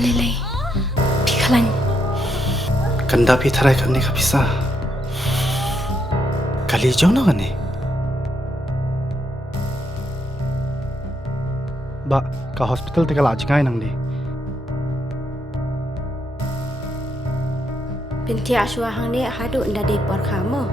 lelai. Pikalan. Kanda pi tharai kan ni kapisa. Kali jauh na kan ni. Ba ka hospital te kala ajngai nang ni. Binti aswa hang ni hadu nda de por kamu.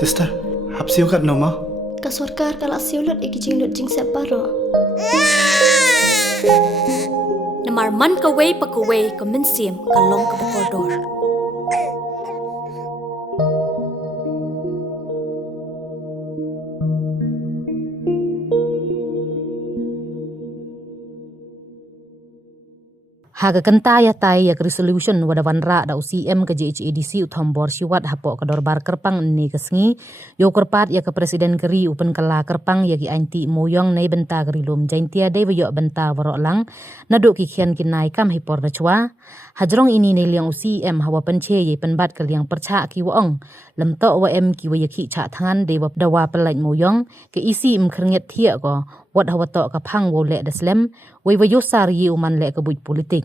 Sister, hapsiu kat noma? Kasurkar kalau siulut ikijing lut jing separo. Namar man kaway pa kaway kaminsim kalong ka koridor. Haga kanta ya tai ya resolution wada wanra da UCM ke JHADC uthambor siwat hapo ka dorbar kerpang ni kesngi yo kerpat ya ke presiden keri upen kala kerpang ya ki anti moyong nei benta keri lum jaintia dei yo benta warok lang naduk ki khian kinai kam hipor da chwa hajrong ini nei liang UCM hawa penche ye penbat ke liang percha ki waong lamto wa em ki wa yakhi cha thangan dei wa dawa pelai moyong ke isi im khrnget thia ko wat hawa to ka phang wo le daslem wei wa yosar yi uman le ka buj politik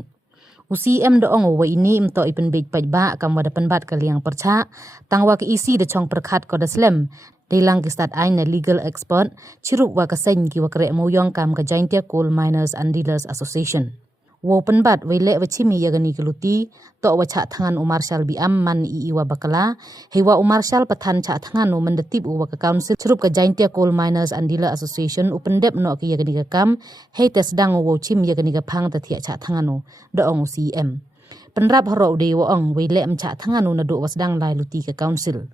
UCM doong wa ini imto ipen bej pajba kam wada penbat kaliang percha tangwa ke isi de chong perkhat ko daslem delang ki stat ain legal expert chiruk wa ka sen ki wa kre moyong kam ka Jaintia Coal Miners and Dealers Association wo penbat wele wa chimi ya gani keluti to wa cha thangan Umar Shal bi amman I wa bakala hewa Umar Shal pathan cha thangan no mendetip wa ka council chirup ka Jaintia Coal Miners and Dealers Association upendep no ki ya gani ka kam he tes dang wo chim ya gani ka phang ta thia cha thangan no doong CM penrap haro de wo ong wele am cha thangan no na do was dang lai luti ka council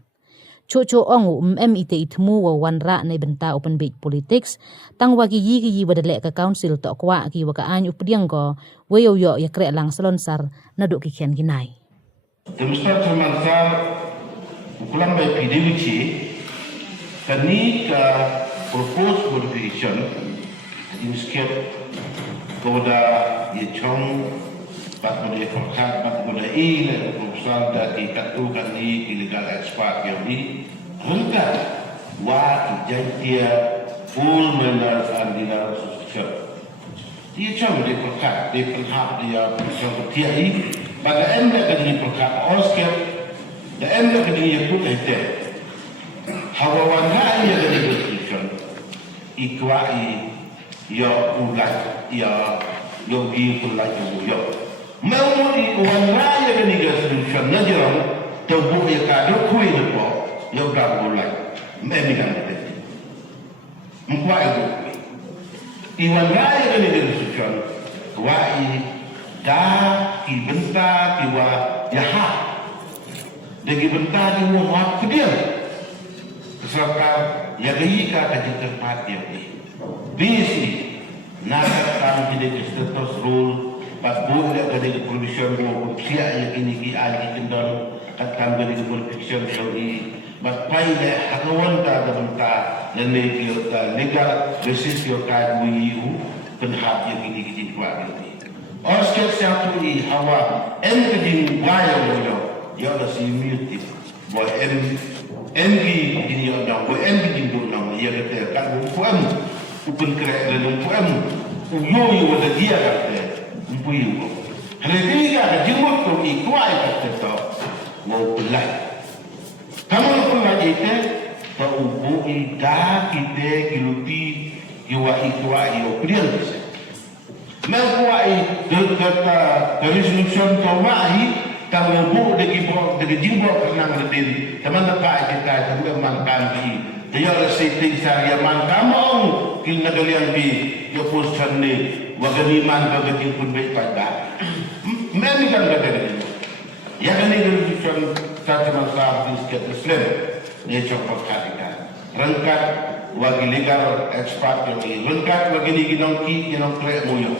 Cho ong ite itmu wa wanra nei benta open big politics tang wa ki yi wadale ka council to kwa ki wa ka an upriang ko weyo yo ya kre lang salon sar na do ki khian ginai Demonstran termansar ukulang by PDWC kani ka proposed modification in skip koda ye chong pat mo de forkat pat mo de ile proposal da ki katu kani illegal expert yang di rengkat wa ki Jaintia Coal Miners and Dealers Association dia chong de forkat de penhap dia chong tia I pada enda kani forkat oskep da enda kani ye put ite hawa wana ia kani resolution ikwai yo ulat ya yo gi ulat yo mau di wana ia kani resolution na jero to bu ya ka do kui de po yo ga ulat me mi kan de mkwa ego I wana ia kani resolution kwai da ki benta ki wa ya ha de ki benta ki wa ha kedia serta ya gai ka ka jitar pati ni bisi na ka ki de status rule but bo le ka de provision mo sia ya kini ki ali kendor kat kan de provision so I but pai le hakawan ta da benta le ne ki ta legal basis yo ka wi u penhat ya kini ki kwa ni Oscar satu I hawa engeding wire yo yo la si milti boy engi ini yo dang boy engeding do nang ya kete kan puam upun kre le puam yo wala dia kate umpuyu hale ga jimot to I kwai kate to mo pelai kamu pelai ite to ubu I da kite kiluti yo I kwai yo priel Mengkuai kata resolution kawai kalau bu degi jimbo kenang lebih teman lepas kita juga mantan di dia resipi saya mantan mau kini kalian di yo postan ni wagani man bagi pun baik pada meni kan kata ya kan ini resolution satu masa di sekitar Islam ni coklat kita rengkat wagi legal expert yang ini rengkat wagi ni ginong kre moyo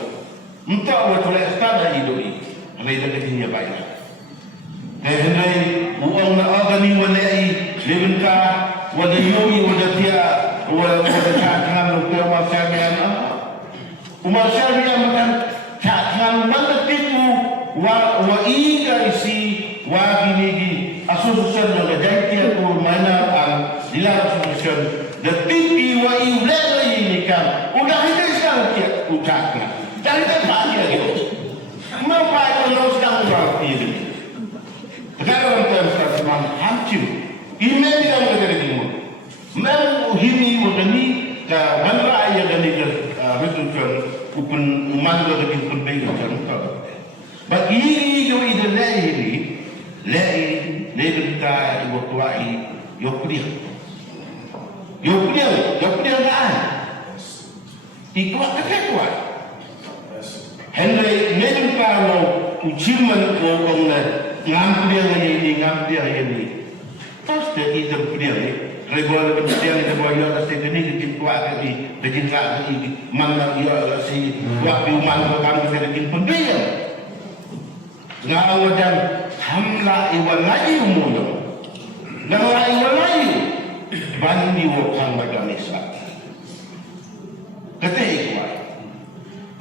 entah wa tole stada idoi reda de kinya baina henai uang na agani wala I lebenka wala yomi wala dia wala kan lo ke Umar Syariah makan kan mana tipu wa iga isi wa gini asosiasi yang jadi aku mana dilarang asosiasi tapi wa iulah ini kan udah kita sekarang tiap ucapkan dari tempat dia gitu mau apa kalau sedang berarti ini sekarang orang tersebut hancur ini tidak menjadi timur memang ini modani ke bandar ayah dan itu betul upun umat itu pun baik macam bagi ini itu lagi kita ibu tuai yokriah kan ikuat kuat Henry nên kalau ujian orang ngambil ini terus dari itu dia regular kemudian itu boleh ada segini kita kuat ini berjingga ini mana dia si waktu mana kami berjingga pun dia nggak ada hamla iwan lagi umumnya nggak iwan lagi bandi wakang badanisa kata